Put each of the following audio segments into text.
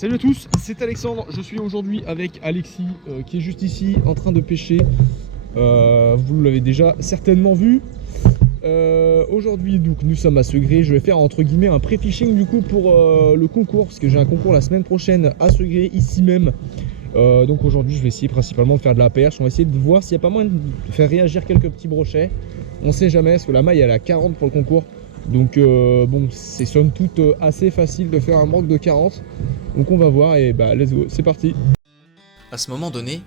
Salut à tous, c'est Alexandre. Je suis aujourd'hui avec Alexis qui est juste ici en train de pêcher. Vous l'avez déjà certainement vu. Aujourd'hui donc nous sommes à Segré. Je vais faire entre guillemets un pré-fishing du coup pour le concours, parce que j'ai un concours la semaine prochaine à Segré ici même. Donc aujourd'hui je vais essayer principalement de faire de la perche. On va essayer de voir s'il n'y a pas moyen de faire réagir quelques petits brochets. On sait jamais, parce que la maille elle est à 40 pour le concours. Donc bon, c'est somme toute assez facile de faire un manque de 40. Donc on va voir et bah let's go, c'est parti. À ce moment donné,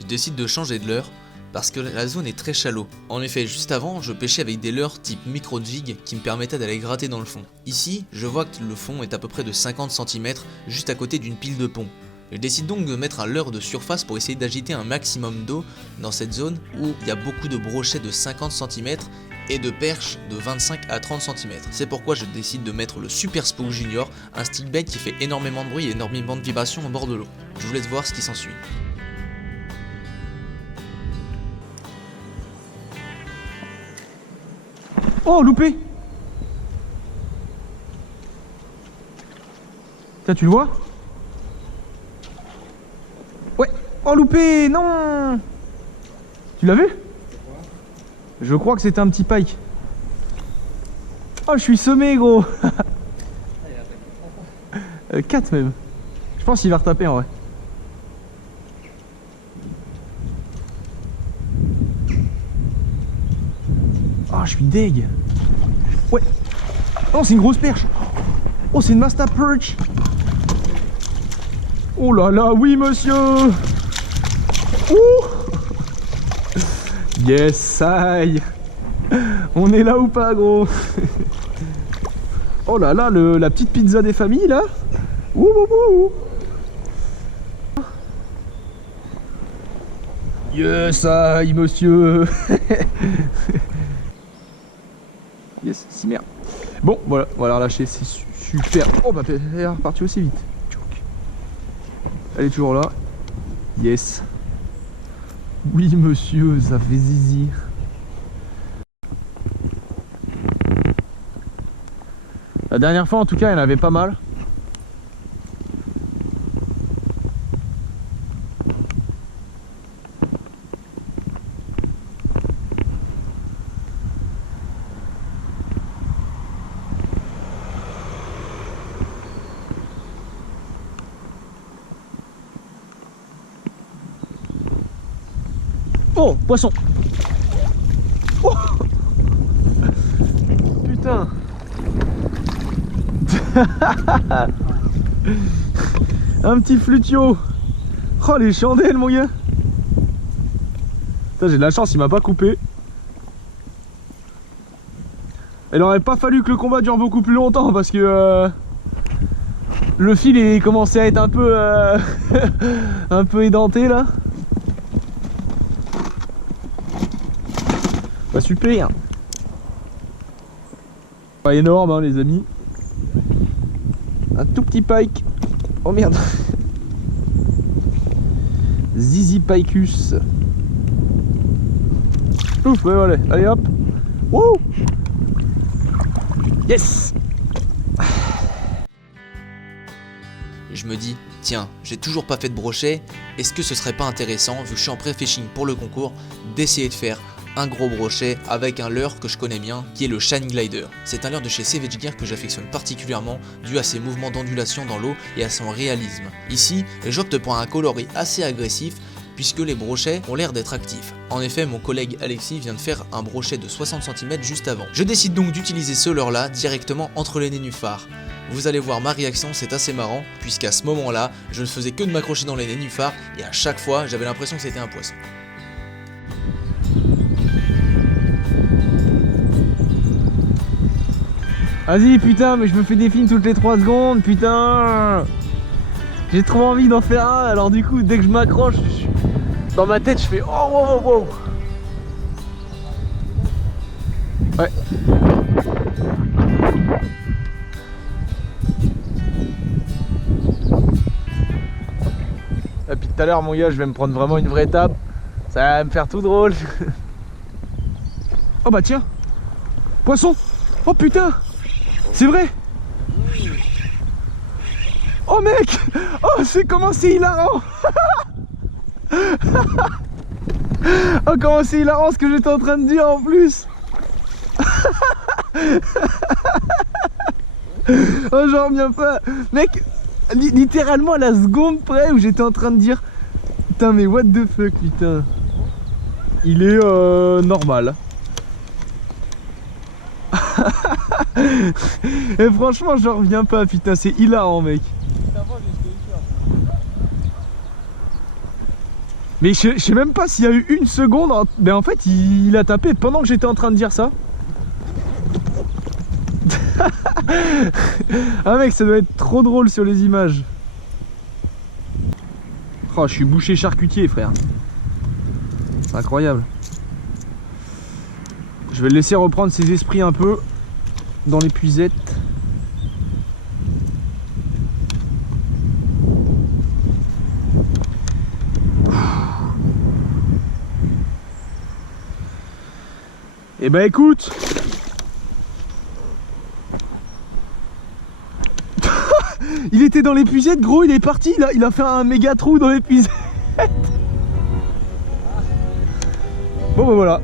je décide de changer de leurre parce que la zone est très shallow. En effet, juste avant, je pêchais avec des leurres type micro-jig qui me permettaient d'aller gratter dans le fond. Ici, je vois que le fond est à peu près de 50 cm juste à côté d'une pile de pont. Je décide donc de mettre un leurre de surface pour essayer d'agiter un maximum d'eau dans cette zone où il y a beaucoup de brochets de 50 cm et de perches de 25 à 30 cm. C'est pourquoi je décide de mettre le Super Spook Junior, un steelbait qui fait énormément de bruit et énormément de vibrations au bord de l'eau. Je vous laisse voir ce qui s'ensuit. Oh, loupé! Tiens, tu le vois? Ouais! Oh, loupé! Non! Tu l'as vu? Je crois que c'était un petit pike. Oh, je suis semé, gros! 4 même. Je pense qu'il va retaper en vrai. Oh, je suis deg. Ouais. Oh, c'est une grosse perche. Oh, c'est une Master Perch. Oh là là, oui, monsieur. Ouh. Yes, aïe. On est là ou pas, gros? Oh là là, la petite pizza des familles, là. Ouh, ouh, ouh. Yes, aïe, monsieur. Yes, si merde. Bon, voilà, on va la relâcher, c'est super. Oh, bah, elle est repartie aussi vite. Elle est toujours là. Yes. Oui, monsieur, ça fait zizi. La dernière fois, en tout cas, il y en avait pas mal. Oh, poisson. Oh. Putain. Un petit flutio. Oh, les chandelles, mon gars. J'ai de la chance, il m'a pas coupé. Il aurait pas fallu que le combat dure beaucoup plus longtemps parce que le fil il commençait à être un peu un peu édenté là. Pas super. Pas énorme hein, les amis. Un tout petit pike. Oh merde. Zizi Picus. Ouf, ouais, voilà. Allez hop. Wouh. Yes. Je me dis, tiens, j'ai toujours pas fait de brochet, est-ce que ce serait pas intéressant, vu que je suis en pré-fishing pour le concours, d'essayer de faire un gros brochet avec un leurre que je connais bien, qui est le Shine Glider. C'est un leurre de chez Savage Gear que j'affectionne particulièrement, dû à ses mouvements d'ondulation dans l'eau et à son réalisme. Ici, j'opte pour un coloris assez agressif, puisque les brochets ont l'air d'être actifs. En effet, mon collègue Alexis vient de faire un brochet de 60 cm juste avant. Je décide donc d'utiliser ce leurre là directement entre les nénuphars. Vous allez voir ma réaction, c'est assez marrant, puisqu'à ce moment là, je ne faisais que de m'accrocher dans les nénuphars, et à chaque fois, j'avais l'impression que c'était un poisson. Vas-y putain, mais je me fais des films toutes les 3 secondes, putain. J'ai trop envie d'en faire un, alors du coup dès que je m'accroche, dans ma tête je fais oh wow wow wow. Ouais. Et puis tout à l'heure mon gars, je vais me prendre vraiment une vraie tape. Ça va me faire tout drôle. Oh bah tiens. Poisson. Oh putain. C'est vrai. Oh mec! Oh c'est comment c'est hilarant! Oh comment c'est hilarant ce que j'étais en train de dire en plus! Oh j'en reviens pas! Mec, littéralement à la seconde près où j'étais en train de dire putain mais what the fuck putain. Il est normal. Et franchement j'en reviens pas putain, c'est hilarant mec. Mais je sais même pas s'il y a eu une seconde, mais en fait il a tapé pendant que j'étais en train de dire ça. Ah mec ça doit être trop drôle sur les images. Oh je suis boucher charcutier frère. C'est incroyable. Je vais le laisser reprendre ses esprits un peu dans l'épuisette. Et bah écoute. Il était dans l'épuisette gros, il est parti, il a fait un méga trou dans l'épuisette. Bon bah voilà.